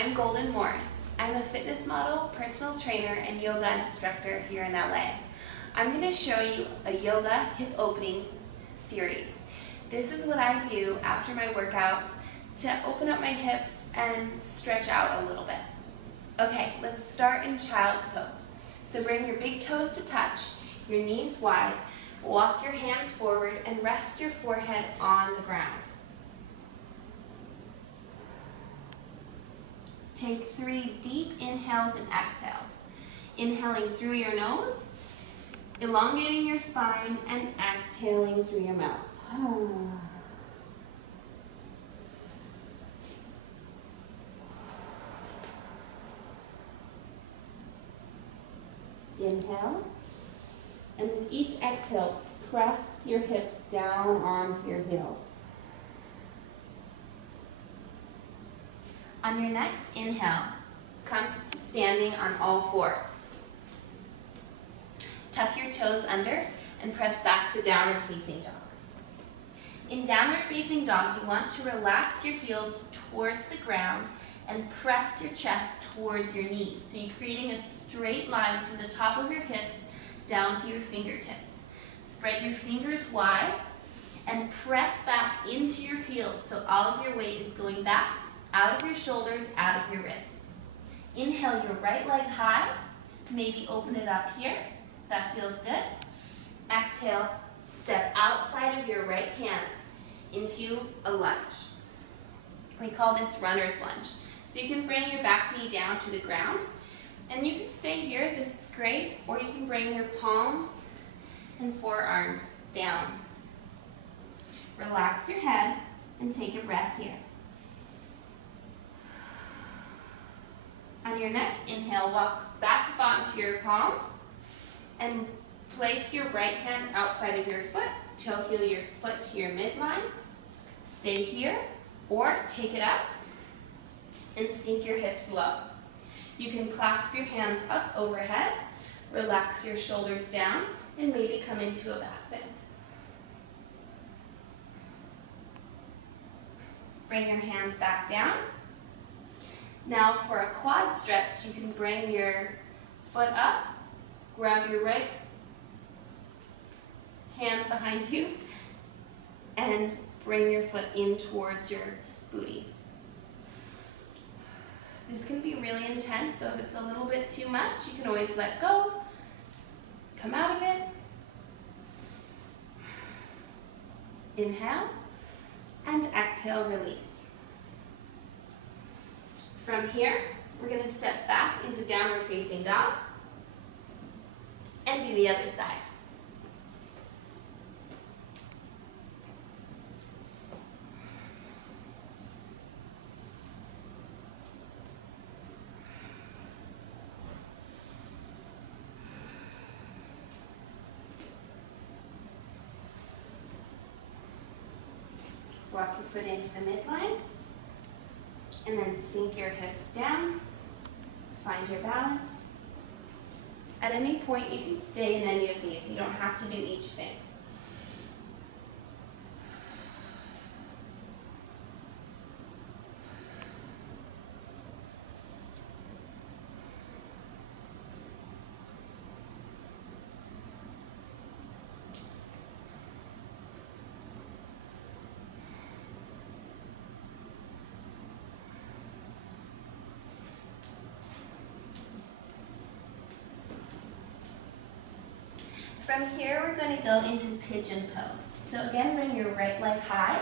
I'm Golden Morris. I'm a fitness model, personal trainer, and yoga instructor here in LA. I'm going to show you a yoga hip opening series. This is what I do after my workouts to open up my hips and stretch out a little bit. Okay, let's start in child's pose. So bring your big toes to touch, your knees wide, walk your hands forward, and rest your forehead on the ground. Take 3 deep inhales and exhales. Inhaling through your nose, elongating your spine, and exhaling through your mouth. Inhale, and with each exhale, press your hips down onto your heels. On your next inhale, come to standing on all fours. Tuck your toes under and press back to downward facing dog. In downward facing dog, you want to relax your heels towards the ground and press your chest towards your knees. So you're creating a straight line from the top of your hips down to your fingertips. Spread your fingers wide and press back into your heels so all of your weight is going back, out of your shoulders, out of your wrists. Inhale your right leg high, maybe open it up here. That feels good. Exhale, step outside of your right hand into a lunge. We call this runner's lunge. So you can bring your back knee down to the ground, and you can stay here, this is great, or you can bring your palms and forearms down. Relax your head and take a breath here. On your next inhale, walk back up onto your palms and place your right hand outside of your foot. Toe heel your foot to your midline. Stay here or take it up and sink your hips low. You can clasp your hands up overhead, relax your shoulders down, and maybe come into a back bend. Bring your hands back down. Now for a quad stretch, you can bring your foot up, grab your right hand behind you, and bring your foot in towards your booty. This can be really intense, so if it's a little bit too much, you can always let go, come out of it. Inhale, and exhale, release. From here, we're going to step back into downward facing dog and do the other side. Walk your foot into the midline. And then sink your hips down, find your balance. At any point, you can stay in any of these. You don't have to do each thing. From here, we're going to go into pigeon pose. So again, bring your right leg high,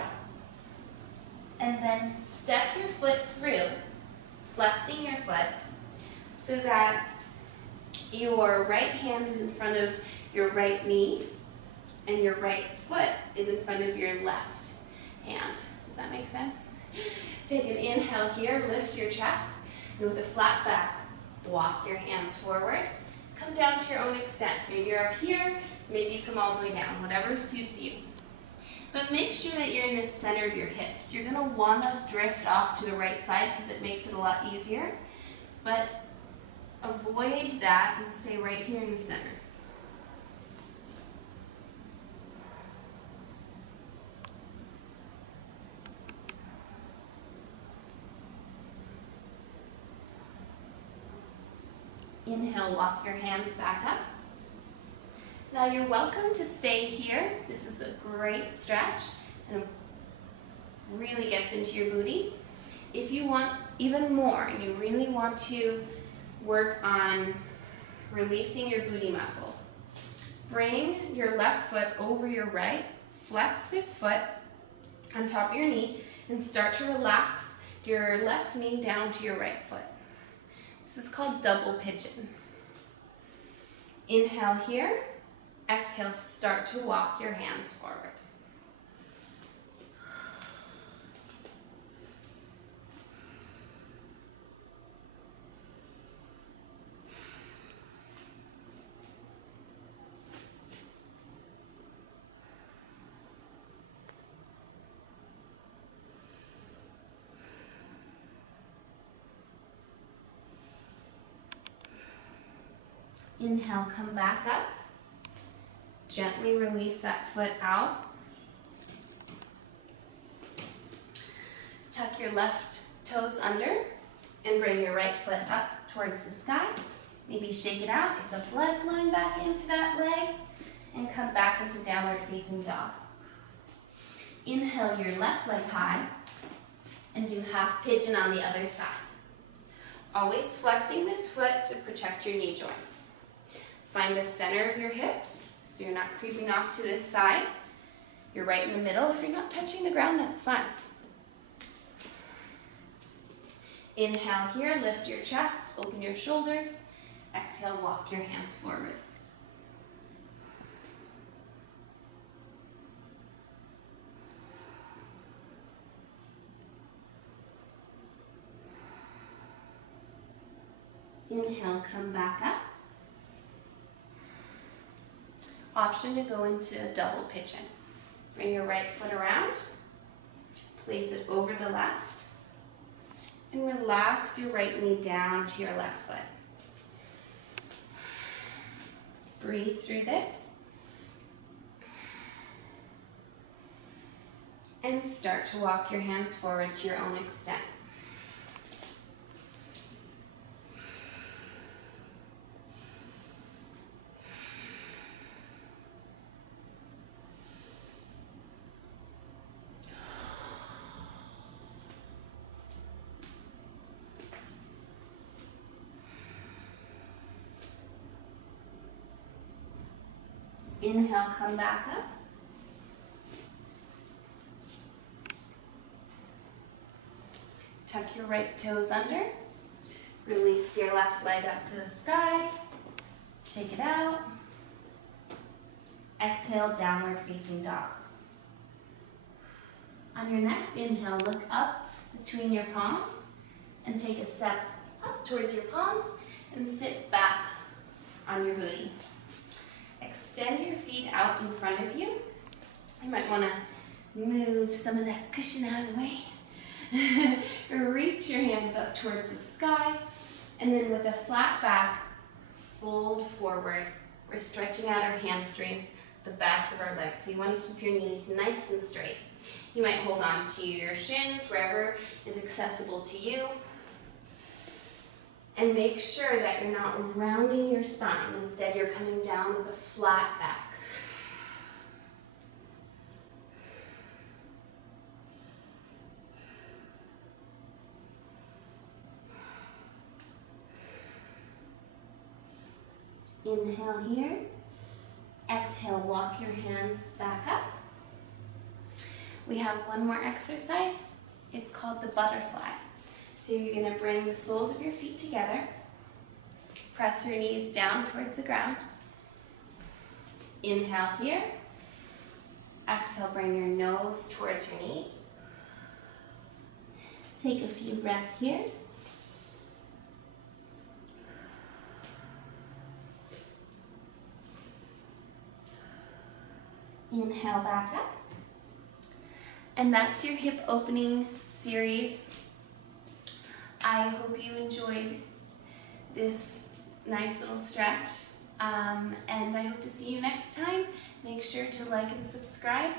and then step your foot through, flexing your foot, so that your right hand is in front of your right knee, and your right foot is in front of your left hand. Does that make sense? Take an inhale here, lift your chest, and with a flat back, walk your hands forward. Come down to your own extent. Maybe you're up here, maybe you come all the way down, whatever suits you. But make sure that you're in the center of your hips. You're gonna wanna drift off to the right side because it makes it a lot easier, but avoid that and stay right here in the center. Inhale, walk your hands back up. Now you're welcome to stay here. This is a great stretch and really gets into your booty. If you want even more, you really want to work on releasing your booty muscles. Bring your left foot over your right, flex this foot on top of your knee, and start to relax your left knee down to your right foot. This is called double pigeon. Inhale here, exhale, start to walk your hands forward. Inhale, come back up. Gently release that foot out. Tuck your left toes under and bring your right foot up towards the sky. Maybe shake it out, get the blood flowing back into that leg, and come back into downward facing dog. Inhale your left leg high and do half pigeon on the other side. Always flexing this foot to protect your knee joint. Find the center of your hips so you're not creeping off to this side. You're right in the middle. If you're not touching the ground, that's fine. Inhale here, lift your chest, open your shoulders. Exhale, walk your hands forward. Inhale, come back up. Option to go into a double pigeon. Bring your right foot around, place it over the left, and relax your right knee down to your left foot. Breathe through this. And start to walk your hands forward to your own extent. Inhale, come back up. Tuck your right toes under. Release your left leg up to the sky. Shake it out. Exhale, downward facing dog. On your next inhale, look up between your palms and take a step up towards your palms and sit back on your booty. Extend your feet out in front of you. You might want to move some of that cushion out of the way. Reach your hands up towards the sky, and then with a flat back, fold forward. We're stretching out our hamstrings, the backs of our legs, so you want to keep your knees nice and straight. You might hold on to your shins, wherever is accessible to you. And make sure that you're not rounding your spine. Instead, you're coming down with a flat back. Inhale here. Exhale, walk your hands back up. We have one more exercise. It's called the butterfly. So you're going to bring the soles of your feet together. Press your knees down towards the ground. Inhale here. Exhale, bring your nose towards your knees. Take a few breaths here. Inhale back up. And that's your hip opening series. I hope you enjoyed this nice little stretch, and I hope to see you next time. Make sure to like and subscribe.